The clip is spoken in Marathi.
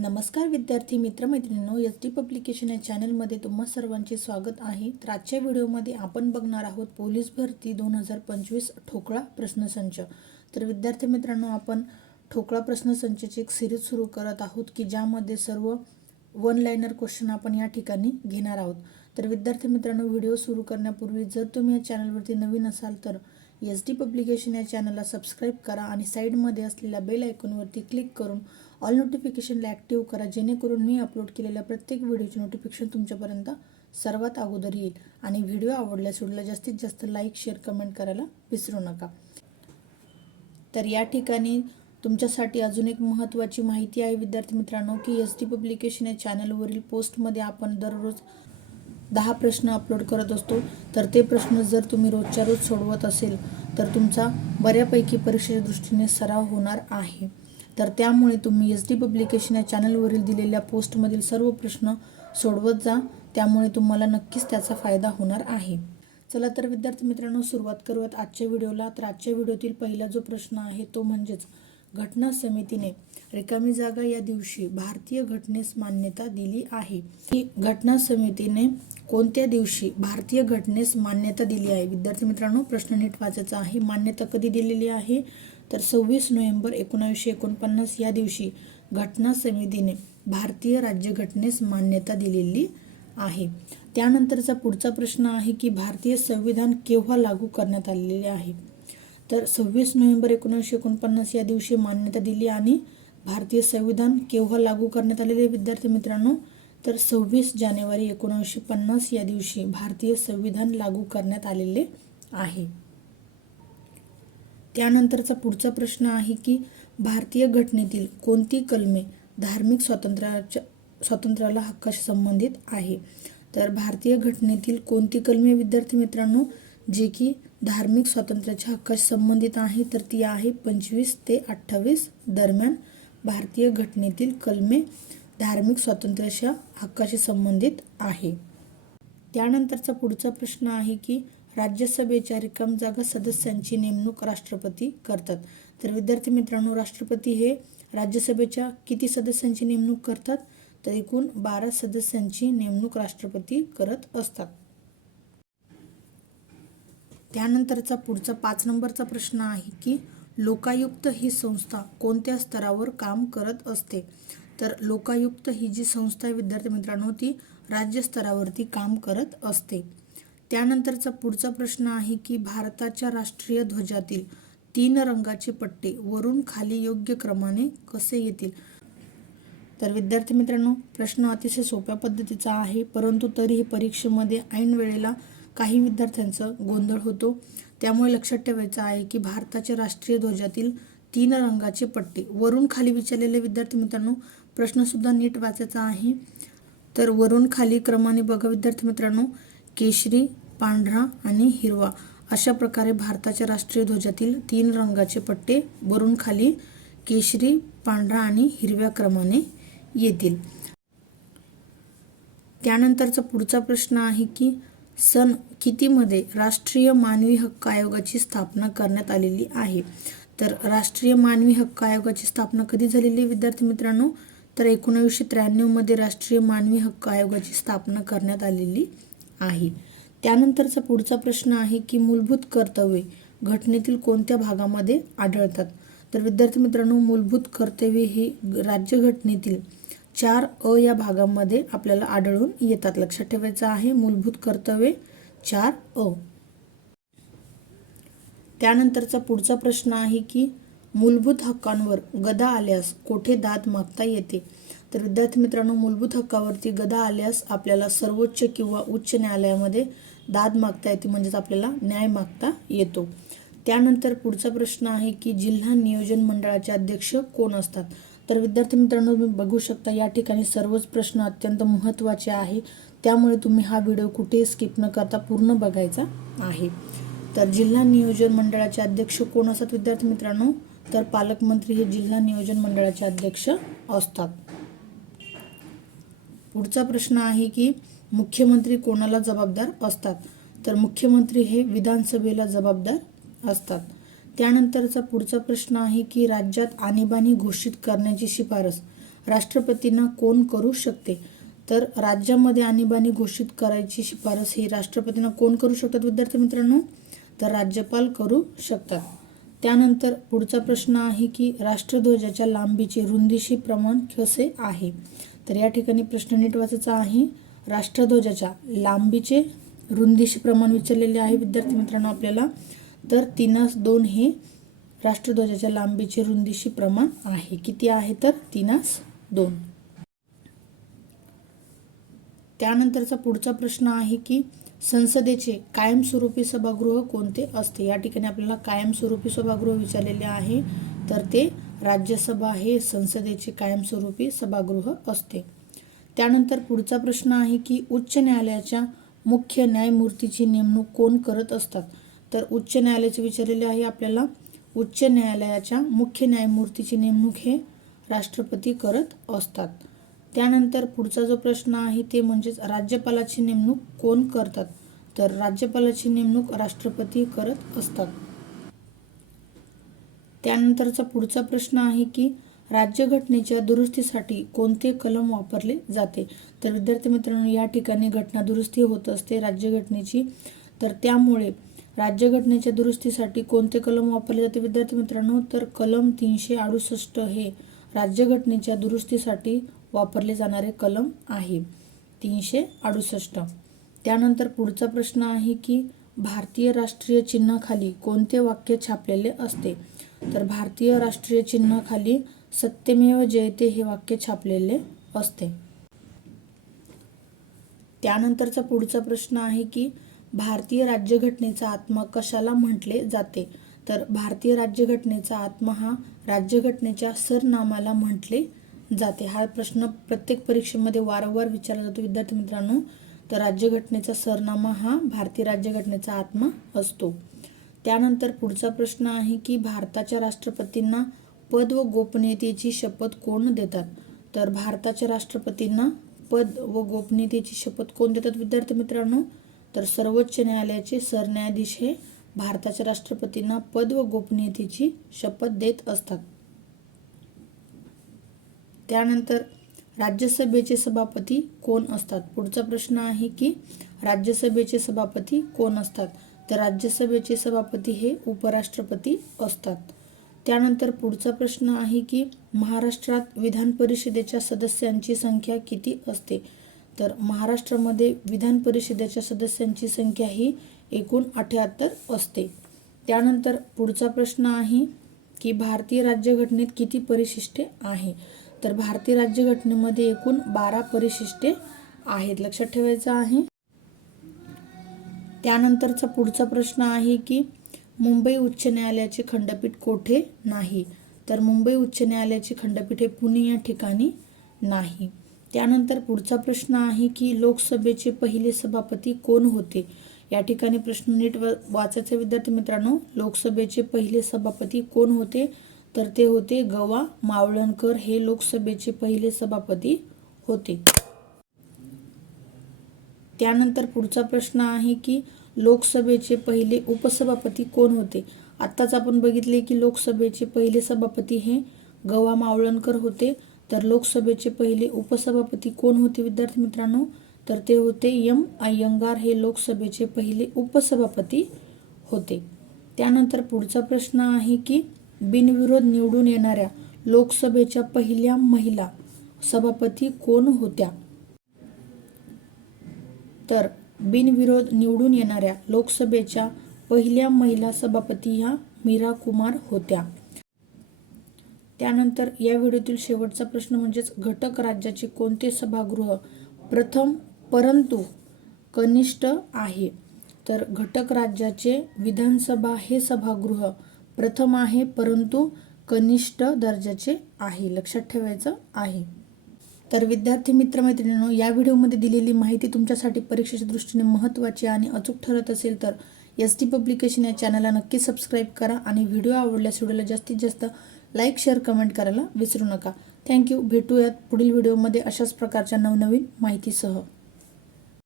नमस्कार विद्यार्थी मित्रमैत्रिणींनो एस डी पब्लिकेशन या चॅनलमध्ये तुम्हा सर्वांचे स्वागत आहे. तर आजच्या व्हिडिओमध्ये आपण बघणार आहोत पोलीस भरती दोन हजार पंचवीस ठोकळा प्रश्नसंच. तर विद्यार्थी मित्रांनो आपण ठोकळा प्रश्नसंचची एक सिरीज सुरू करत आहोत की ज्यामध्ये सर्व वन लाईनर क्वेश्चन आपण या ठिकाणी घेणार आहोत. तर विद्यार्थी मित्रांनो व्हिडिओ सुरू करण्यापूर्वी जर तुम्ही या चॅनलवरती नवीन असाल तर एस डी पब्लिकेशन या चॅनलला सबस्क्राईब करा आणि साईडमध्ये असलेल्या बेल आयकॉनवरती क्लिक करून ऑल नोटिफिकेशनला ॲक्टिव्ह करा जेणेकरून मी अपलोड केलेल्या प्रत्येक व्हिडिओचे नोटिफिकेशन तुमच्यापर्यंत सर्वात अगोदर येईल. आणि व्हिडिओ आवडल्यास व्हिडिओला जास्तीत जास्त लाईक शेअर कमेंट करायला विसरू नका. तर या ठिकाणी तुमच्यासाठी अजून एक महत्त्वाची माहिती आहे विद्यार्थी मित्रांनो की एस टी पब्लिकेशन या चॅनलवरील पोस्टमध्ये आपण दररोज दहा प्रश्न अपलोड करत असतो. तर ते प्रश्न जर तुम्ही रोजच्या रोज सोडवत असेल तर तुमचा बऱ्यापैकी परीक्षेच्या दृष्टीने सराव होणार आहे. तर त्यामुळे तुम्ही एस डी पब्लिकेशन या चॅनलवरील दिलेल्या पोस्टमधील सर्व प्रश्न सोडवत जा. त्यामुळे तुम्हाला नक्कीच त्याचा फायदा होणार आहे. चला तर विद्यार्थी मित्रांनो सुरुवात करूयात आजच्या व्हिडिओला. तर आजच्या व्हिडिओतील पहिला जो प्रश्न आहे तो म्हणजेच घटना समितीने रिकामी जागा या दिवशी भारतीय घटनेस मान्यता दिली आहे. ही घटना समितीने कोणत्या दिवशी भारतीय घटनेस मान्यता दिली आहे? विद्यार्थी मित्रांनो प्रश्न नीट वाचायचा आहे. मान्यता कधी दिलेली आहे? तर सव्वीस नोव्हेंबर एकोणावीसशे एकोणपन्नास या दिवशी घटना समितीने भारतीय राज्यघटनेस मान्यता दिलेली आहे. त्यानंतरचा पुढचा प्रश्न आहे की भारतीय संविधान केव्हा लागू करण्यात आलेले आहे? तर सव्वीस नोव्हेंबर एकोणीसशे एकोणपन्नास या दिवशी मान्यता दिली आणि भारतीय संविधान केव्हा लागू करण्यात आलेले विद्यार्थी मित्रांनो? तर सव्वीस जानेवारी एकोणीसशे पन्नास या दिवशी भारतीय संविधान लागू करण्यात आलेले आहे. त्यानंतरचा पुढचा प्रश्न आहे की भारतीय घटनेतील कोणती कलमे धार्मिक स्वातंत्र्याच्या स्वातंत्र्याला हक्काशी संबंधित आहे? तर भारतीय घटनेतील कोणती कलमे विद्यार्थी मित्रांनो जे की धार्मिक स्वातंत्र्याच्या हक्काशी संबंधित आहे तर ती आहे पंचवीस ते अठ्ठावीस दरम्यान भारतीय घटनेतील कलमे धार्मिक स्वातंत्र्याच्या हक्काशी संबंधित आहे. त्यानंतरचा पुढचा प्रश्न आहे की राज्यसभेच्या रिकाम जागा सदस्यांची नेमणूक राष्ट्रपती करतात. तर विद्यार्थी मित्रांनो राष्ट्रपती हे राज्यसभेच्या किती सदस्यांची नेमणूक करतात? तर एकूण बारा सदस्यांची नेमणूक राष्ट्रपती करत असतात. त्यानंतरचा पुढचा पाच नंबरचा प्रश्न आहे की लोकायुक्त ही संस्था कोणत्या स्तरावर काम करत असते? तर लोकायुक्त ही जी संस्था आहे विद्यार्थी मित्रांनो ती राज्य स्तरावरती काम करत असते. त्यानंतरचा पुढचा प्रश्न आहे की भारताच्या राष्ट्रीय ध्वजातील तीन रंगाचे पट्टे वरून खाली योग्य क्रमाने कसे येतील? तर विद्यार्थी मित्रांनो प्रश्न अतिशय सोप्या पद्धतीचा आहे परंतु तरीही परीक्षेमध्ये ऐन वेळेला काही विद्यार्थ्यांचं गोंधळ होतो. त्यामुळे लक्षात ठेवायचं आहे की भारताच्या राष्ट्रीय ध्वजातील तीन रंगाचे पट्टे वरून खाली विचारलेले विद्यार्थी मित्रांनो प्रश्नसुद्धा नीट वाचायचा आहे. तर वरून खाली क्रमाने बघा विद्यार्थी मित्रांनो केशरी पांढरा आणि हिरवा. अशा प्रकारे भारताच्या राष्ट्रीय ध्वजातील तीन रंगाचे पट्टे वरून खाली केशरी पांढरा आणि हिरव्या क्रमाने येतील. त्यानंतरचा पुढचा प्रश्न आहे की सन कितीमध्ये राष्ट्रीय मानवी हक्क आयोगाची स्थापना करण्यात आलेली आहे? तर राष्ट्रीय मानवी हक्क आयोगाची स्थापना कधी झालेली विद्यार्थी मित्रांनो? तर एकोणीसशे त्र्याण्णवमध्ये राष्ट्रीय मानवी हक्क आयोगाची स्थापना करण्यात आलेली आहे. त्यानंतरचा पुढचा प्रश्न आहे की मूलभूत कर्तव्ये घटनेतील कोणत्या भागामध्ये आढळतात? तर विद्यार्थी मित्रांनो मूलभूत कर्तव्ये ही राज्यघटनेतील चार अ या भागामध्ये आपल्याला आढळून येतात. लक्षात ठेवायचं आहे मूलभूत कर्तव्ये चार अ. त्यानंतरचा पुढचा प्रश्न आहे की मूलभूत हक्कांवर गदा आल्यास कोठे दाद मागता येते? तर विद्यार्थी मित्रांनो मूलभूत हक्कावरती गदा आल्यास आपल्याला सर्वोच्च किंवा उच्च न्यायालयामध्ये दाद मागता येते म्हणजेच आपल्याला न्याय मागता येतो. त्यानंतर पुढचा प्रश्न आहे की जिल्हा नियोजन मंडळाचे अध्यक्ष कोण असतात? तर विद्यार्थी मित्रांनो तुम्ही बघू शकता या ठिकाणी सर्वच प्रश्न अत्यंत महत्त्वाचे आहे. त्यामुळे तुम्ही हा व्हिडिओ कुठेही स्किप न करता पूर्ण बघायचा आहे. तर जिल्हा नियोजन मंडळाचे अध्यक्ष कोण असतात विद्यार्थी मित्रांनो? तर पालकमंत्री हे जिल्हा नियोजन मंडळाचे अध्यक्ष असतात. पुढचा प्रश्न आहे की मुख्यमंत्री कोणाला जबाबदार असतात? तर मुख्यमंत्री हे विधानसभेला जबाबदार असतात. त्यानंतरचा पुढचा प्रश्न आहे की राज्यात आणीबाणी घोषित करण्याची शिफारस राष्ट्रपतींना कोण करू शकते? तर राज्यामध्ये आणीबाणी घोषित करायची शिफारस ही राष्ट्रपतींना कोण करू शकतात विद्यार्थी मित्रांनो? तर राज्यपाल करू शकतात. त्यानंतर पुढचा प्रश्न आहे की राष्ट्रध्वजाच्या लांबीचे रुंदीशी प्रमाण कसे आहे? तर या ठिकाणी प्रश्न नीट वाचायचा आहे. राष्ट्रध्वजाच्या लांबीचे रुंदीशी प्रमाण विचारलेले आहे विद्यार्थी मित्रांनो आपल्याला. तर तीनास दोन हे राष्ट्रध्वजाच्या लांबीचे रुंदीशी प्रमाण आहे. किती आहे तर तीनास दोन. त्यानंतरचा पुढचा प्रश्न आहे की संसदेचे कायमस्वरूपी सभागृह कोणते असते? या ठिकाणी आपल्याला कायमस्वरूपी सभागृह विचारलेले आहे. तर ते राज्यसभा हे संसदेचे कायमस्वरूपी सभागृह असते. त्यानंतर पुढचा प्रश्न आहे की उच्च न्यायालयाच्या मुख्य न्यायमूर्तीची नेमणूक कोण करत असतात? तर उच्च न्यायालयाचे विचारलेले आहे आपल्याला. उच्च न्यायालयाच्या मुख्य न्यायमूर्तीची नेमणूक हे राष्ट्रपती करत असतात. त्यानंतर पुढचा जो प्रश्न आहे ते म्हणजेच राज्यपालाची नेमणूक कोण करतात? तर राज्यपालाची नेमणूक राष्ट्रपती करत असतात. त्यानंतरचा पुढचा प्रश्न आहे की राज्यघटनेच्या दुरुस्तीसाठी कोणते कलम वापरले जाते? तर विद्यार्थी मित्रांनो या ठिकाणी घटना दुरुस्ती होत असते राज्यघटनेची. तर त्यामुळे राज्यघटनेच्या दुरुस्तीसाठी कोणते कलम वापरले जाते? विद्यार्थी मित्रांनो तर कलम तीनशे अडुसष्ट हे राज्यघटनेच्या दुरुस्तीसाठी वापरले जाणारे कलम आहे. तीनशे अडुसष्ट. त्यानंतर पुढचा प्रश्न आहे की भारतीय राष्ट्रीय चिन्हाखाली कोणते वाक्य छापलेले असते? तर भारतीय राष्ट्रीय चिन्हाखाली सत्यमेव जयते हे वाक्य छापलेले असते. त्यानंतरचा पुढचा प्रश्न आहे की भारतीय राज्यघटनेचा आत्मा कशाला म्हटले जाते? तर भारतीय राज्यघटनेचा आत्मा हा राज्यघटनेच्या सरनामाला म्हटले जाते. हा प्रश्न प्रत्येक परीक्षेमध्ये वारंवार विचारला जातो. विद्यार्थी मित्रांनो तर राज्यघटनेचा सरनामा हा भारतीय राज्यघटनेचा आत्मा असतो. त्यानंतर पुढचा प्रश्न आहे की भारताच्या राष्ट्रपतींना पद व गोपनीयतेची शपथ कोण देतात? तर भारताच्या राष्ट्रपतींना पद व गोपनीयतेची शपथ कोण देतात विद्यार्थी मित्रांनो? तर सर्वोच्च न्यायालयाचे सरन्यायाधीश हे भारताच्या राष्ट्रपतींना पद व गोपनीयतेची शपथ देत असतात. त्यानंतर राज्यसभेचे सभापती कोण असतात? पुढचा प्रश्न आहे की राज्यसभेचे सभापती कोण असतात? तर राज्यसभेचे सभापती हे उपराष्ट्रपती असतात. त्यानंतर पुढचा प्रश्न आहे की महाराष्ट्रात विधान परिषदेच्या सदस्यांची संख्या किती असते? तर महाराष्ट्रामध्ये विधान परिषदेच्या सदस्यांची संख्या ही एकूण अठ्याहत्तर असते. त्यानंतर पुढचा प्रश्न आहे की भारतीय राज्यघटनेत किती परिशिष्टे आहे? तर भारतीय राज्यघटनेमध्ये एकूण बारा परिशिष्टे आहेत. लक्षात ठेवायचं आहे त्यानंतरचा पुढचा प्रश्न आहे की मुंबई उच्च न्यायालयाचे खंडपीठ कोठे नाही? तर मुंबई उच्च न्यायालयाचे खंडपीठ हे पुणे या ठिकाणी नाही. त्यानंतर पुढचा प्रश्न आहे की लोकसभेचे पहिले सभापती कोण होते? या ठिकाणी प्रश्न नीट वाचायचे विद्यार्थी मित्रांनो. लोकसभेचे पहिले सभापती कोण होते? तर ते होते गवा मावळणकर. हे लोकसभेचे पहिले सभापती होते. त्यानंतर पुढचा प्रश्न आहे की लोकसभेचे पहिले उपसभापती कोण होते? आत्ताच आपण बघितले की लोकसभेचे पहिले सभापती हे गवा मावळणकर होते. तर लोकसभेचे पहिले उपसभापती कोण होते विद्यार्थी मित्रांनो? तर ते होते यम अय्यंगार. हे लोकसभेचे पहिले उपसभापती होते. त्यानंतर पुढचा प्रश्न आहे की बिनविरोध निवडून येणाऱ्या लोकसभेच्या पहिल्या महिला सभापती कोण होत्या? तर बिनविरोध निवडून येणाऱ्या लोकसभेच्या पहिल्या महिला सभापती ह्या मीरा कुमार होत्या. त्यानंतर या व्हिडिओतील शेवटचा प्रश्न म्हणजेच घटक राज्याचे कोणते सभागृह प्रथम परंतु कनिष्ठ आहे? तर घटक राज्याचे विधानसभा हे सभागृह प्रथम आहे परंतु कनिष्ठ दर्जाचे आहे. लक्षात ठेवायचं आहे. तर विद्यार्थी मित्रमैत्रिणींनो या व्हिडिओमध्ये दिलेली माहिती तुमच्यासाठी परीक्षेच्या दृष्टीने महत्त्वाची आणि अचूक ठरत असेल तर एस टी पब्लिकेशन या चॅनलला नक्की सबस्क्राईब करा आणि व्हिडिओ आवडल्यास व्हिडिओला जास्तीत जास्त लाईक शेअर कमेंट करायला विसरू नका. थँक्यू भेटूयात पुढील व्हिडिओमध्ये अशाच प्रकारच्या नवनवीन माहितीसह.